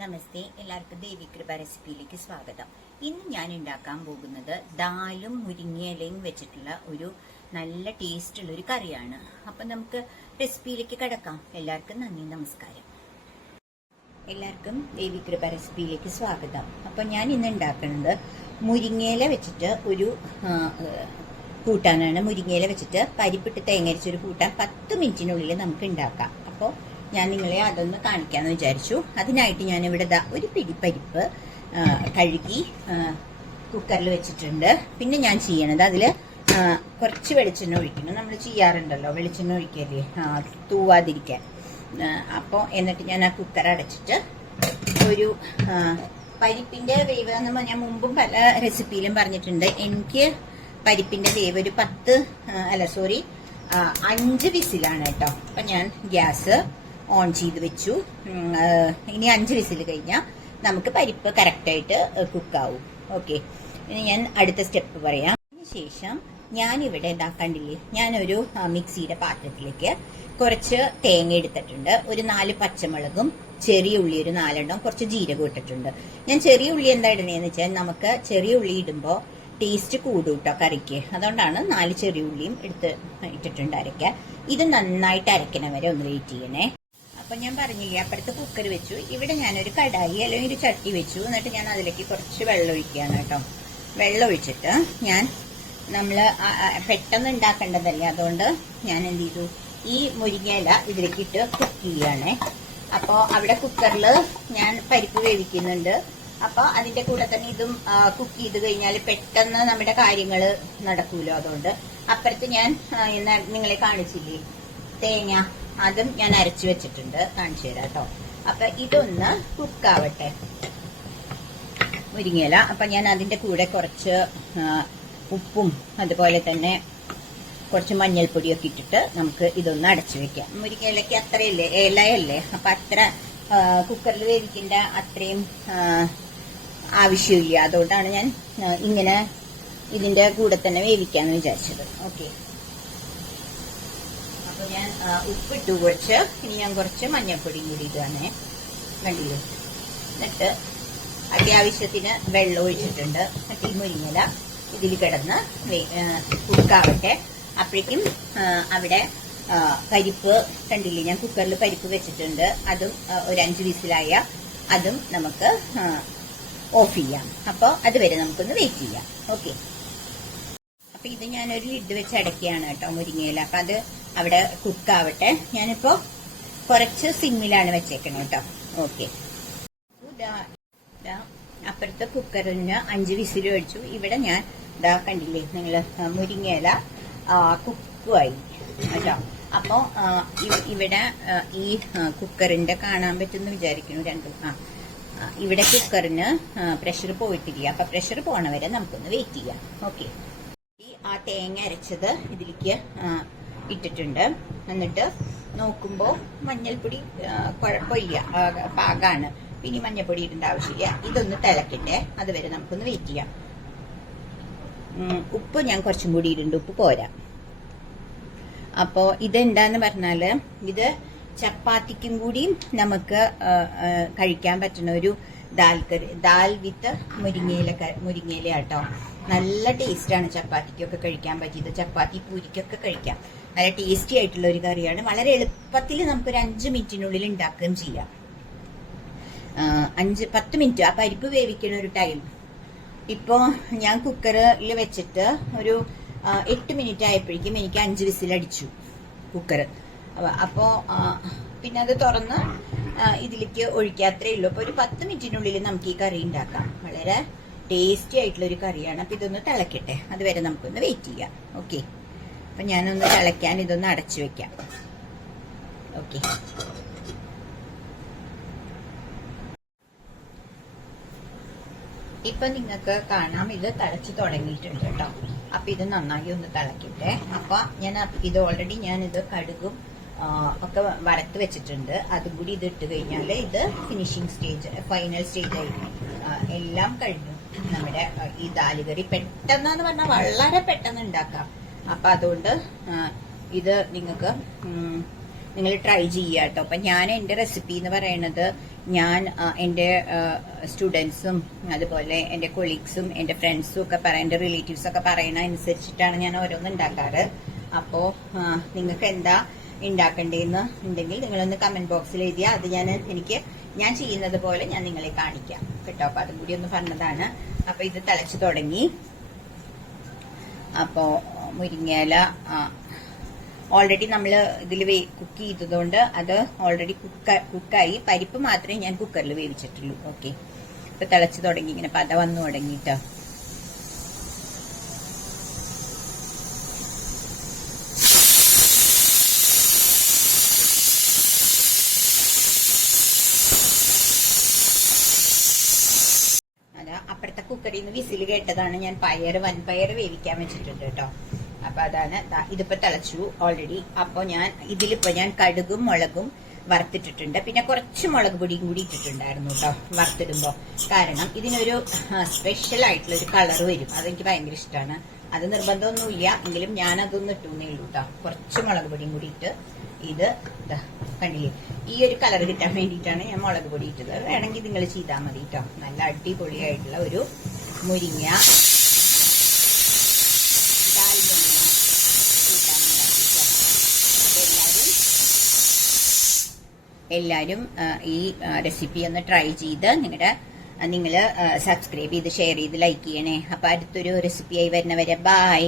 നമസ്തേ, എല്ലാവർക്കും ദേവികൃപ റെസിപ്പിയിലേക്ക് സ്വാഗതം. ഇന്ന് ഞാൻ ഉണ്ടാക്കാൻ പോകുന്നത് ദാലും മുരിങ്ങയിലയും വെച്ചിട്ടുള്ള ഒരു നല്ല ടേസ്റ്റ് ഉള്ള ഒരു കറിയാണ്. അപ്പൊ നമുക്ക് റെസിപ്പിയിലേക്ക് കിടക്കാം. എല്ലാവർക്കും നന്ദി, നമസ്കാരം. എല്ലാവർക്കും ദേവികൃപ റെസിപ്പിയിലേക്ക് സ്വാഗതം. അപ്പൊ ഞാൻ ഇന്ന് ഉണ്ടാക്കുന്നത് മുരിങ്ങയില വെച്ചിട്ട് ഒരു കൂട്ടാനാണ്. മുരിങ്ങയില വെച്ചിട്ട് പരിപ്പിട്ട് തേങ്ങരിച്ചൊരു കൂട്ടാൻ 10 മിനിറ്റിനുള്ളിൽ നമുക്ക് ഉണ്ടാക്കാം. അപ്പോൾ ഞാൻ നിങ്ങളെ അതൊന്ന് കാണിക്കാന്ന് വിചാരിച്ചു. അതിനായിട്ട് ഞാൻ ഇവിടെ ഒരു പിടി പരിപ്പ് കഴുകി കുക്കറിൽ വെച്ചിട്ടുണ്ട്. പിന്നെ ഞാൻ ചെയ്യണത് അതിൽ കുറച്ച് വെളിച്ചെണ്ണ ഒഴിക്കണം. നമ്മൾ ചെയ്യാറുണ്ടല്ലോ വെളിച്ചെണ്ണ ഒഴിക്കല്ലേ, തൂവാതിരിക്കാൻ. അപ്പോൾ എന്നിട്ട് ഞാൻ ആ കുക്കർ അടച്ചിട്ട് ഒരു പരിപ്പിന്റെ വേവ് എന്ന് ഞാൻ മുമ്പും പല റെസിപ്പിയിലും പറഞ്ഞിട്ടുണ്ട്. എനിക്ക് പരിപ്പിന്റെ വേവ് ഒരു 5 വിസിലാണ് കേട്ടോ. അപ്പൊ ഞാൻ ഗ്യാസ് ഓൺ ചെയ്ത് വെച്ചു. ഇനി 5 വിസിൽ കഴിഞ്ഞാൽ നമുക്ക് പരിപ്പ് കറക്റ്റായിട്ട് കുക്കാവും. ഓക്കെ, ഇനി ഞാൻ അടുത്ത സ്റ്റെപ്പ് പറയാം. അതിനുശേഷം ഞാനിവിടെ കണ്ടില്ലേ, ഞാനൊരു മിക്സിയുടെ പാത്രത്തിലേക്ക് കുറച്ച് തേങ്ങ എടുത്തിട്ടുണ്ട്. ഒരു 4 പച്ചമുളകും ചെറിയ ഉള്ളി ഒരു 4 കുറച്ച് ജീരകം ഇട്ടിട്ടുണ്ട്. ഞാൻ ചെറിയ ഉള്ളി എന്താ ഇടുന്നതെന്ന് വെച്ചാൽ നമുക്ക് ചെറിയ ഉള്ളി ഇടുമ്പോൾ ടേസ്റ്റ് കൂടും കേട്ടോ കറിക്ക്. അതുകൊണ്ടാണ് 4 ചെറിയ ഉള്ളിയും ഇട്ടിട്ടുണ്ട് അരയ്ക്കാൻ. ഇത് നന്നായിട്ട് അരയ്ക്കണ വരെ ഒന്ന് വെയിറ്റ് ചെയ്യണേ. അപ്പൊ ഞാൻ പറഞ്ഞില്ലേ, അപ്പുറത്ത് കുക്കർ വെച്ചു. ഇവിടെ ഞാനൊരു കടായി അല്ലെങ്കിൽ ഒരു ചട്ടി വെച്ചു. എന്നിട്ട് ഞാൻ അതിലേക്ക് കുറച്ച് വെള്ളം ഒഴിക്കുകയാണ് കേട്ടോ. വെള്ളം ഒഴിച്ചിട്ട് നമ്മള് പെട്ടെന്ന് ഉണ്ടാക്കേണ്ടതല്ലേ, അതുകൊണ്ട് ഞാൻ എന്ത് ചെയ്തു, ഈ മുരിങ്ങയില ഇതിലേക്ക് ഇട്ട് കുക്ക് ചെയ്യണേ. അപ്പൊ അവിടെ കുക്കറിൽ ഞാൻ പരിപ്പ് വേവിക്കുന്നുണ്ട്. അപ്പൊ അതിന്റെ കൂടെ തന്നെ ഇതും കുക്ക് ചെയ്ത് കഴിഞ്ഞാൽ പെട്ടെന്ന് നമ്മുടെ കാര്യങ്ങൾ നടക്കൂലോ. അതുകൊണ്ട് അപ്പുറത്ത് ഞാൻ നിങ്ങളെ കാണിച്ചില്ലേ തേങ്ങ, അതും ഞാൻ അരച്ചു വെച്ചിട്ടുണ്ട്. കാണിച്ചു തരാം കേട്ടോ. അപ്പൊ ഇതൊന്ന് കുക്കാവട്ടെ മുരിങ്ങയില. അപ്പൊ ഞാൻ അതിന്റെ കൂടെ കുറച്ച് ഉപ്പും അതുപോലെ തന്നെ കുറച്ച് മഞ്ഞൾപ്പൊടിയൊക്കെ ഇട്ടിട്ട് നമുക്ക് ഇതൊന്ന് അടച്ചു വെക്കാം. മുരിങ്ങയിലക്ക് അത്രയല്ലേ, ഇലയല്ലേ, അപ്പൊ അത്ര കുക്കറിൽ വേവിക്കേണ്ട അത്രയും ആവശ്യമില്ല. അതുകൊണ്ടാണ് ഞാൻ ഇങ്ങനെ ഇതിന്റെ കൂടെ തന്നെ വേവിക്കാന്ന് വിചാരിച്ചത്. ഓക്കെ, അപ്പൊ ഞാൻ ഉപ്പിട്ടു കുറച്ച്. ഇനി ഞാൻ കുറച്ച് മഞ്ഞൾപ്പൊടിയും കൂടി ഇടുകയാണ്. കണ്ടില്ലേ, എന്നിട്ട് അത്യാവശ്യത്തിന് വെള്ളം ഒഴിച്ചിട്ടുണ്ട്. എന്നിട്ട് ഈ മുരിങ്ങയില ഇതിൽ കിടന്ന് കുക്കാവട്ടെ. അപ്പോഴേക്കും അവിടെ പരിപ്പ് കണ്ടില്ലേ, ഞാൻ കുക്കറിൽ പരിപ്പ് വെച്ചിട്ടുണ്ട്. അതും ഒരു 5 വിസിലായ അതും നമുക്ക് ഓഫ് ചെയ്യാം. അപ്പൊ അതുവരെ നമുക്കൊന്ന് വെയിറ്റ് ചെയ്യാം. ഓക്കെ, അപ്പൊ ഇത് ഞാനൊരു ലിഡ് വെച്ച് അടയ്ക്കുകയാണ് കേട്ടോ മുരിങ്ങയില. അപ്പൊ അത് അവിടെ കുക്കാവട്ടെ. ഞാനിപ്പോ കുറച്ച് സിമ്മിലാണ് വെച്ചേക്കണേ കേട്ടോ. ഓക്കെ, അപ്പുറത്തെ കുക്കറിന് 5 വിസിൽ ഒഴിച്ചു. ഇവിടെ ഞാൻ കണ്ടില്ലേ നിങ്ങള്, മുരിങ്ങയില കുക്കുമായി കേട്ടോ. അപ്പൊ ഇവിടെ ഈ കുക്കറിന്റെ കാണാൻ പറ്റുമെന്ന് വിചാരിക്കുന്നു. ഇവിടെ കുക്കറിന് പ്രഷർ പോയിട്ടില്ല. അപ്പൊ പ്രഷർ പോണ വരെ നമുക്കൊന്ന് വെയിറ്റ് ചെയ്യാം. ഓക്കെ, ആ തേങ്ങ അരച്ചത് ഇതിലേക്ക് ഇട്ടിട്ടുണ്ട്. എന്നിട്ട് നോക്കുമ്പോ മഞ്ഞൾപ്പൊടി കുഴപ്പമില്ല, പാകാണ്. പിന്നെ മഞ്ഞൾപ്പൊടി ഇടേണ്ട ആവശ്യമില്ല. ഇതൊന്ന് തിളക്കട്ടെ, അതുവരെ നമുക്കൊന്ന് വെയിറ്റ് ചെയ്യാം. ഉപ്പ് ഞാൻ കുറച്ചും കൂടി ഇടുന്നുണ്ട്, ഉപ്പ് പോരാ. അപ്പോ ഇതെന്താന്ന് പറഞ്ഞാല് ഇത് ചപ്പാത്തിക്കും കൂടിയും നമുക്ക് കഴിക്കാൻ പറ്റുന്ന ഒരു ദാൽ കറി, ദാൽ വിത്ത് മുരിങ്ങയില കേട്ടോ. നല്ല ടേസ്റ്റാണ്. ചപ്പാത്തിക്കൊക്കെ കഴിക്കാൻ പറ്റിയത്, ചപ്പാത്തി പൂരിക്കൊക്കെ കഴിക്കാം. നല്ല ടേസ്റ്റി ആയിട്ടുള്ള ഒരു കറിയാണ്. വളരെ എളുപ്പത്തിൽ നമുക്കൊരു 5 മിനിറ്റിനുള്ളിൽ ഉണ്ടാക്കുകയും ചെയ്യാം. 10 മിനിറ്റ് ആ പരിപ്പ് വേവിക്കുന്ന ഒരു ടൈം. ഇപ്പോ ഞാൻ കുക്കറിൽ വെച്ചിട്ട് ഒരു 8 മിനിറ്റ് ആയപ്പോഴേക്കും എനിക്ക് 5 വിസിലടിച്ചു കുക്കർ. അപ്പോ പിന്നെ അത് തുറന്ന് ഇതിലേക്ക് ഒഴിക്കാത്രേ ഉള്ളൂ. അപ്പൊ ഒരു 10 മിനിറ്റിനുള്ളിൽ നമുക്ക് ഈ കറി ഉണ്ടാക്കാം. വളരെ ടേസ്റ്റി ആയിട്ടുള്ള ഒരു കറിയാണ്. അപ്പൊ ഇതൊന്ന് തിളക്കട്ടെ, അതുവരെ നമുക്കൊന്ന് വെയിറ്റ് ചെയ്യാം. ഓക്കെ, അപ്പൊ ഞാനൊന്ന് തിളയ്ക്കാൻ ഇതൊന്ന് അടച്ചു വെക്കാം. ഓക്കെ, ഇപ്പൊ നിങ്ങൾക്ക് കാണാം ഇത് തിളച്ചു തുടങ്ങിയിട്ടുണ്ട് കേട്ടോ. അപ്പൊ ഇത് നന്നായി ഒന്ന് തിളക്കട്ടെ. അപ്പൊ ഞാൻ ഇത് ഓൾറെഡി ഞാനിത് കടുകും ഒക്കെ വറുത്ത് വെച്ചിട്ടുണ്ട്. അതും കൂടി ഇത് ഇട്ട് കഴിഞ്ഞാല് ഇത് ഫിനിഷിംഗ് സ്റ്റേജ്, ഫൈനൽ സ്റ്റേജ് ആയി. എല്ലാം കഴിഞ്ഞു നമ്മുടെ ഈ ദാലുകറി. പെട്ടെന്ന് പറഞ്ഞാൽ വളരെ പെട്ടെന്ന് ഉണ്ടാക്കാം. അപ്പൊ അതുകൊണ്ട് ഇത് നിങ്ങൾക്ക് നിങ്ങൾ ട്രൈ ചെയ്യുക കേട്ടോ. അപ്പൊ ഞാൻ എന്റെ റെസിപ്പി എന്ന് പറയുന്നത് ഞാൻ എന്റെ സ്റ്റുഡൻസും അതുപോലെ എന്റെ കൊളീഗ്സും എന്റെ ഫ്രണ്ട്സും ഒക്കെ എന്റെ റിലേറ്റീവ്സ് ഒക്കെ പറയണ അനുസരിച്ചിട്ടാണ് ഞാൻ ഓരോന്ന് ഉണ്ടാക്കാറ്. അപ്പോ നിങ്ങൾക്ക് എന്താ ഉണ്ടാക്കണ്ടേന്ന് ഉണ്ടെങ്കിൽ നിങ്ങളൊന്ന് കമന്റ് ബോക്സിൽ എഴുതിയാൽ അത് ഞാൻ ചെയ്യുന്നത് പോലെ ഞാൻ നിങ്ങളെ കാണിക്കാം കേട്ടോ. അപ്പൊ അതും കൂടി ഒന്ന് പറഞ്ഞതാണ്. അപ്പൊ ഇത് തിളച്ചു തുടങ്ങി. അപ്പോ മുരിങ്ങയില ഓൾറെഡി നമ്മൾ ഇതിൽ കുക്ക് ചെയ്തതുകൊണ്ട് അത് ഓൾറെഡി കുക്കായി. പരിപ്പ് മാത്രമേ ഞാൻ കുക്കറിൽ വേവിച്ചിട്ടുള്ളൂ. ഓക്കെ, ഇപ്പൊ തിളച്ചു തുടങ്ങി, ഇങ്ങനെ പത വന്നു തുടങ്ങിട്ടോ. അപ്പുറത്തെ കുക്കറിൽ നിന്ന് വിസിൽ കേട്ടതാണ്. ഞാൻ വൻപയർ വേവിക്കാൻ വെച്ചിട്ടുണ്ട് കേട്ടോ. അപ്പൊ അതാണ് ഇതിപ്പോ തിളച്ചു ഓൾറെഡി. അപ്പൊ ഞാൻ കടുകും മുളകും വറുത്തിട്ടിട്ടുണ്ട്. പിന്നെ കുറച്ച് മുളക് പൊടിയും കൂടി ഇട്ടിട്ടുണ്ടായിരുന്നു കേട്ടോ വറുത്തിടുമ്പോ. കാരണം ഇതിനൊരു സ്പെഷ്യൽ ആയിട്ടുള്ള ഒരു കളർ വരും. അതെനിക്ക് ഭയങ്കര ഇഷ്ടമാണ്. അത് നിർബന്ധമൊന്നുമില്ല, എങ്കിലും ഞാൻ അതൊന്നും ഇട്ടുന്നേ ഉള്ളൂ കേട്ടോ. കുറച്ച് മുളക് പൊടിയും കൂടി ഇട്ട് ഇത് കണ്ടില്ലേ, ഈ ഒരു കളർ കിട്ടാൻ വേണ്ടിയിട്ടാണ് ഞാൻ മുളക് പൊടി ഇട്ടത്. വേണമെങ്കിൽ നിങ്ങൾ ചെയ്താൽ മതി കേട്ടോ. നല്ല അടിപൊളിയായിട്ടുള്ള ഒരു മുരിങ്ങ എല്ലാരും ഈ റെസിപ്പി ഒന്ന് ട്രൈ ചെയ്ത് നിങ്ങൾ സബ്സ്ക്രൈബ് ചെയ്ത് ഷെയർ ചെയ്ത് ലൈക്ക് ചെയ്യണേ. അപ്പൊ അടുത്തൊരു റെസിപ്പിയായി വരുന്നവരെ ബൈ.